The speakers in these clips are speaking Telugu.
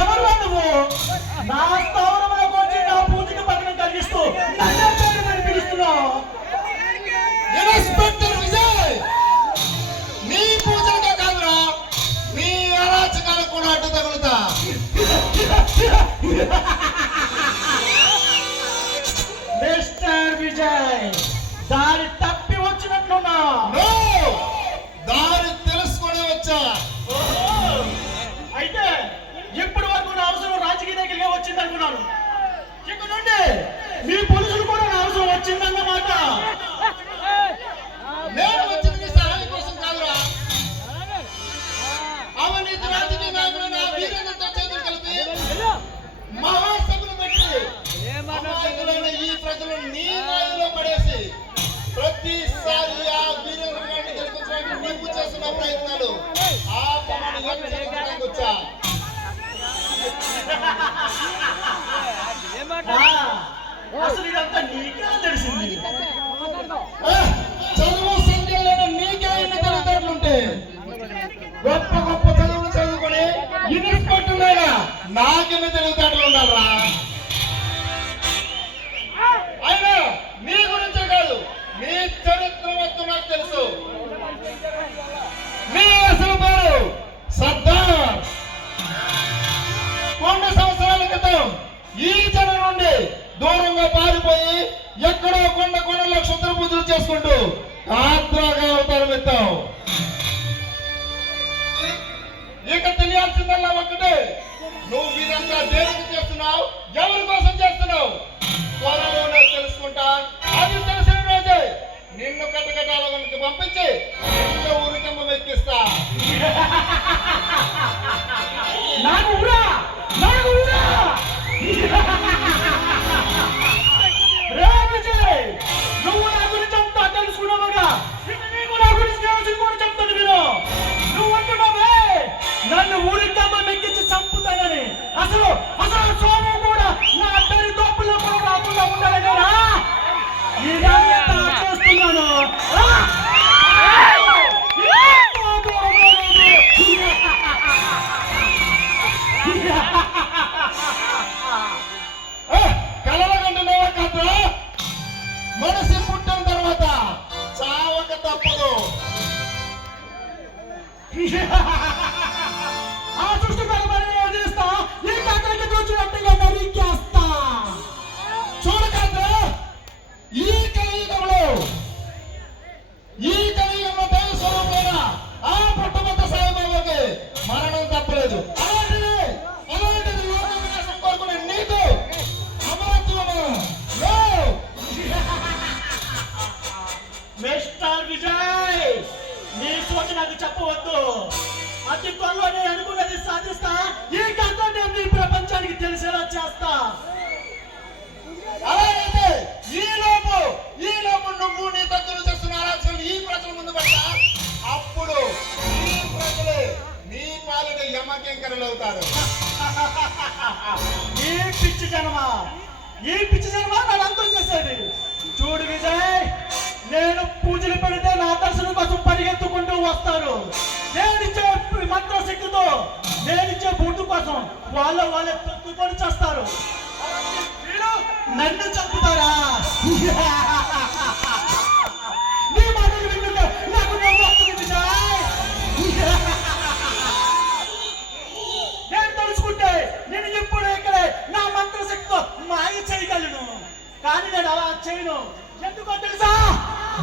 ఎవరు నువ్వు? నా స్థావరంలోకి వచ్చి నా పూజకి పక్కన కలిగిస్తూ నన్ను పేరు పిలుస్తున్నావు. ఇన్స్పెక్టర్ విజయ్, నీ పూజలకే కాదురా, నీ అరాచకాలకు కూడా అడ్డు తగులుతా. మిస్టర్ విజయ్, దారి తప్పి వచ్చినట్లున్నా? దారి తెలుసుకొని వచ్చా. అయితే ఇప్పటి వరకు నా అవసరం రాజకీయ దగ్గరగా వచ్చింది అనుకున్నాను. ఇక నుండి మీ పోలీసులు కూడా నా అవసరం వచ్చిందన్నమాట. నేను వచ్చింది సహాయం కోసం కాదురా, అవినీతి రాజకీయ నాయకులు నా వీరులతో చేతులు కలిపి మహాసభలు పెట్టి అమాయకులైన ఈ ప్రజలు నీ మాయలో పడేసి ప్రతిసారి ఆ వీరులను గెలిపించడానికి నీవు చేస్తున్న ప్రయత్నాలు ఆపమని హెచ్చరించడానికి వచ్చా. అసలు ఇదంతా నీకే తెలిసింది? చదువు సంఖ్యలో నీకే ఎన్ని తెలివితేటలుంటే గొప్ప గొప్ప చదువులు చదువుకొని ఇన్స్పెక్టర్ నాకెన్ని తెలివితేటలు ఉండాలరా. అయినా నీ గురించే కాదు, నీ చరిత్ర మొత్తం నాకు తెలుసు. నీ అసలు పేరు సర్దార్. 100 సంవత్సరాల క్రితం ఈ జనం నుండి దూరంగా పారిపోయి ఎక్కడో కొండలో క్షుద్ర పూజలు చేసుకుంటూ ఆత్రాగా అవతారం ఎత్తావు. ఇక తెలియాల్సిందల్లా ఒక్కటే, నువ్వు ఇదంతా దేనికి చేస్తున్నావు, ఎవరి కోసం చేస్తున్నావు త్వరలోనే తెలుసుకుంటా. అది తెలిసిన రోజే నిన్ను కట్టకట్టాల వెనక్కి పంపించి నిన్ను ఊరికమ్మ ఎక్కిస్తా. నాకు ఊరా, నాకు ఊరా. నువ్వు నా గురించి అంతా తెలుసుకున్నావుగా, నీకు నా గురించి కూడా చెప్తాను మీరు. నువ్వు అంటున్నావే నన్ను ఊరికమ్మ మెక్కించి చంపుతానని. అసలు అసలు సోము కూడా నా అద్దరి తోపుల్లో కూడా రాకుండా ఉండాలనేనా ఇదంతా చేస్తున్నాను? కాదు. అతి త్వరలో నేను అనుకున్నది సాధిస్తా. ఈ కర్తవ్యం ఈ ప్రపంచానికి తెలిసేలా చేస్తా. అలాగైతే ఈ లోపు నువ్వు నీ తత్తులు చేస్తున్న ఆలోచనలు ఈ ప్రజల ముందు పెట్టా. అప్పుడు ఈ ప్రజలే నీ పాలిట యమకింకరులు అవుతారు. ఈ పిచ్చి జన్మ నన్ను అంతం చేసేది. చూడు విజయ్, నేను పూజలు పెడితే నా దర్శనం కోసం పరిగెత్తుకుంటూ వస్తారు. నేనిచ్చే మంత్రశక్తితో, నేనిచ్చే బూటు కోసం వాళ్ళే తొత్తుకొని చేస్తారు. వీళ్ళు నన్ను చంపుతారా? నీ మాటలు వింటుంటే నాకు నవ్వు వస్తుంది విజయ్. నేను తలుచుకుంటే నేను ఎప్పుడు ఇక్కడే నా మంత్రశక్తితో మాయ చేయగలను. కానీ నేను అలా చేయను. ఎందుకో తెలుసా?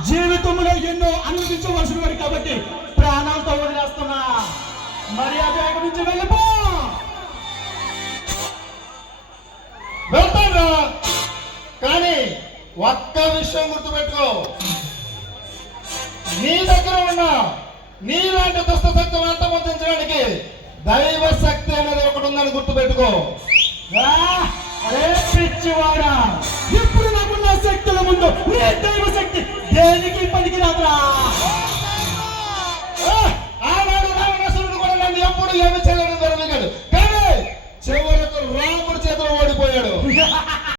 జీవితంలో ఎన్నో అనుభవించవలసిన వాడు కాబట్టి ప్రాణాలతో వదిలేస్తున్నా. మర్యాద నుంచి వెళ్ళిపో. వెళ్తాను, కానీ ఒక్క విషయం గుర్తుపెట్టుకో. నీ దగ్గర ఉన్న నీలాంటి దుష్టశక్తి అంతమొందించడానికి దైవ శక్తి అనేది ఒకటి ఉందని గుర్తుపెట్టుకో. అరే పిచ్చివాడా, ఇప్పుడు నాకున్న శక్తుల ముందు నీ దైవ శక్తి దేనికి పనికి రాదురా. ఆనాడు రావణాసురుడు కూడా నన్ను ఎప్పుడు ఏమి చేయడం జరిగాడు, కానీ చివరకు రాముడి చేతిలో ఓడిపోయాడు.